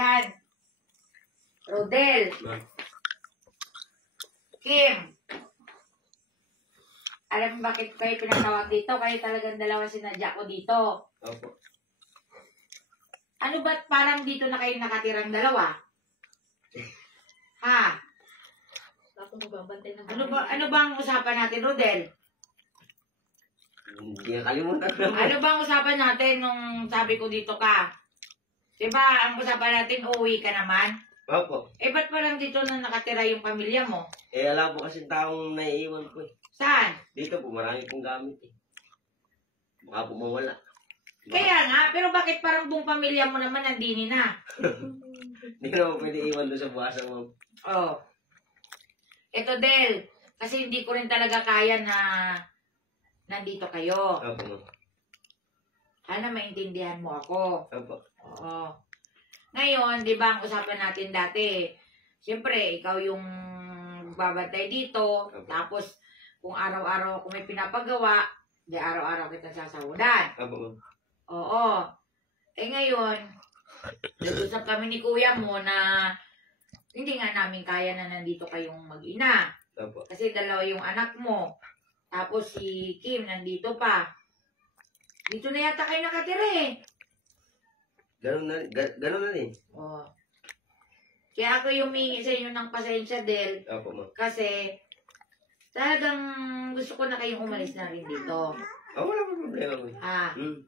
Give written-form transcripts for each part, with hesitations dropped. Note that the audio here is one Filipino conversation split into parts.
Yan. Rodel. Kim. Alam mo bakit kayo pinatawag dito? Kayo talagang dalawa sinadya ko dito. Opo. Ano ba't parang dito na kayo nakatirang dalawa? Ha? Ano bang usapan natin, Rodel? Hindi nga kalimutan ko. Ano bang usapan natin nung sabi ko dito ka? Diba, ang usapan natin, uuwi ka naman? Opo. Eh, ba't parang dito na nakatira yung pamilya mo? Eh, wala po kasi taong naiiwan ko eh. Saan? Dito po, marami pong gamit eh. Baka po mawala. Kaya nga, pero bakit parang buong pamilya mo naman nandini na? Hindi ko naman pwede iwan doon sa buwasan mo. Oh. Ito, Del, kasi hindi ko rin talaga kaya na nandito kayo. Opo, ma'am. Sana maintindihan mo ako. Opo. Oo. Ngayon, di ba ang usapan natin dati, siyempre, ikaw yung babantay dito, tapos kung araw-araw ako may pinapagawa, di araw-araw kita sasahudan. Opo, ma'am. Oo. Eh ngayon, nag-usap kami ni kuya mo na hindi nga namin kaya na nandito kayong mag-ina. Opo. Kasi dalawa yung anak mo. Tapos si Kim nandito pa. Dito na yata kayo nakatira eh. Ganun na rin. Oh. Kaya ako humingi sa inyo ng pasensya, Del. Opo, ma'am. Kasi talagang gusto ko na kayong umalis na rin dito. Oh, wala po problema mo. Ah, Hmm.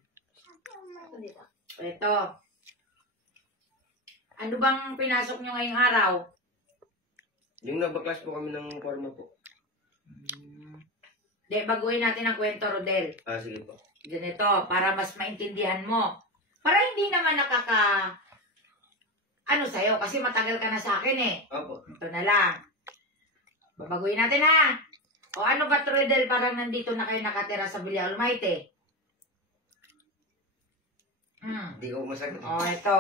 ito. Ano bang pinasok nyo ngayong araw? Yung nabaklas po kami ng forma po. De, baguhin natin ang kwento, Rodel. Ah, sige po. Ganito, para mas maintindihan mo. Para hindi naman ano sa'yo, kasi matagal ka na sa akin eh. Opo. Ito na lang. Babaguhin natin ha. O ano ba, Rodel, parang nandito na kayo nakatira sa Villa Almaite? Hindi ko masagot. O, ito.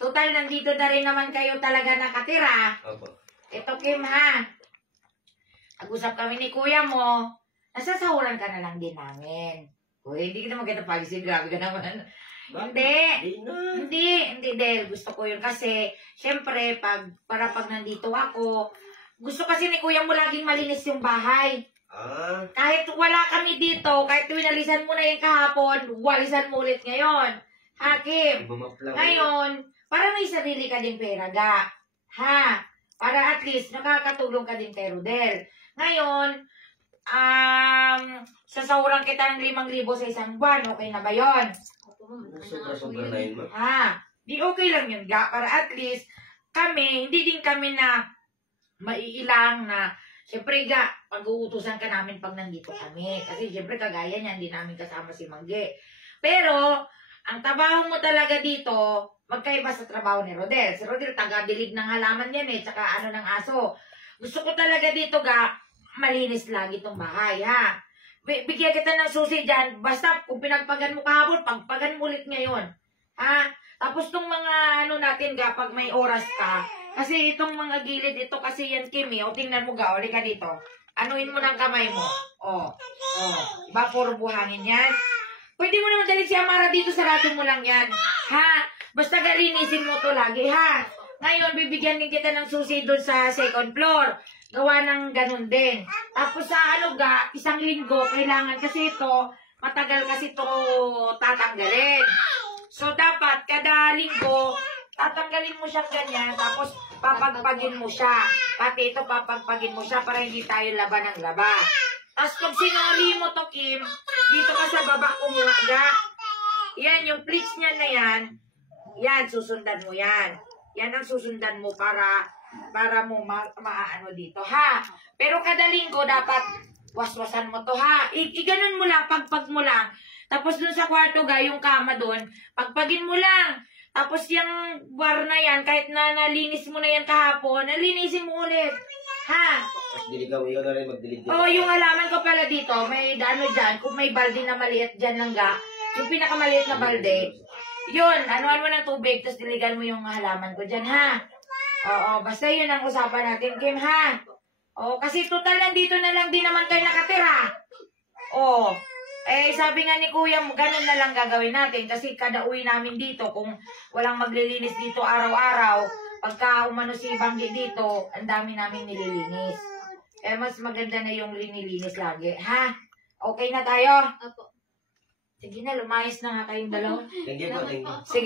Total, nandito na rin naman kayo talaga nakatira. Opo. Ito, Kim, ha? Nag-usap kami ni kuya mo. Nasasahuran ka na lang din namin. Uy, hindi kita magkita palisin. Grabe ka naman. Hindi. Hindi, Del. Gusto ko yun kasi, syempre, pag nandito ako, gusto kasi ni kuya mo laging malinis yung bahay. Ah. Kahit wala kami dito, kahit winalisan mo na yung kahapon, walisan mo ulit ngayon. Ha, Kim? Ngayon, para may sarili ka din pera, ga. Ha? Para at least nakakatulong ka din kay Rodel. Ngayon, sasahuran kita ng 5,000 sa isang buwan. Okay na ba yun? Sobra na yun, ma'am. Ha? Di okay lang yun, ga. Para at least, hindi din kami na maiilang na, syempre, ga, pag-uutusan ka namin pag nandito kami. Kasi syempre, kagaya niyan, hindi namin kasama si Mangge. Pero, ang trabaho mo talaga dito, magkaiba sa trabaho ni Rodel. Si Rodel, taga-dilig ng halaman yan eh, tsaka ano ng aso. Gusto ko talaga dito, ga, malinis lagi itong bahay, ha? Bigyan kita ng susi dyan, basta kung pinagpagan mo kahapon, pagpagan mo ulit ngayon. Ha? Tapos itong mga ano natin, ga, pag may oras ka, kasi itong mga gilid, ito kasi yan, Kimi, o tingnan mo, ga, uli ka dito. Anuin mo ng kamay mo. Ba, puro buhangin yan. Pwede mo naman dalhin si Amara dito, sarado mo lang yan. Ha? Basta galinisin mo to lagi, ha? Ngayon, bibigyan din kita ng susi doon sa second floor. Gawa ng ganun din. Tapos sa ga, 1 linggo, kailangan kasi ito, matagal kasi ito tatanggalin. So, dapat kada linggo, tatanggalin mo siya ganyan, tapos papagpagin mo siya. Pati ito, papagpagin mo siya para hindi tayo laban ng laba. Tapos pag sinuli mo to, Kim, dito ka sa baba kumuha, ga. Yan, yung pleats niya na yan, yan, susundan mo yan. Yan ang susundan mo para mo maano dito, ha? Pero kada linggo, dapat waswasan mo to, ha? Iganon mo lang, pagpag mo lang. Tapos dun sa kwarto, ga, yung kama dun, pagpagin mo lang. Tapos yung bar na yan, kahit na nalinis mo na yan kahapon, nalinisin mo ulit. Ha? Tapos diligaw, ikaw na rin magdilig. Oo, yung halaman ko pala dito, may ano dyan, kung may balde na maliit dyan lang, ga, yung pinakamaliit na balde, yun, anuan mo ng tubig, tapos diligan mo yung halaman ko dyan, ha? Oo, basta yun ang usapan natin, Kim, ha? Oo, kasi total nandito na lang din naman kayo nakatira. Oo, Eh, sabi nga ni Kuya, ganun na lang gagawin natin. Kasi kada uwi namin dito, kung walang maglilinis dito araw-araw, pagka umano si Banggi dito, ang dami namin nililinis. Eh, mas maganda na yung linilinis lagi. Ha? Okay na tayo? Opo. Sige na, lumayas na nga kayong dalawa. Thank you po, thank you. Sige.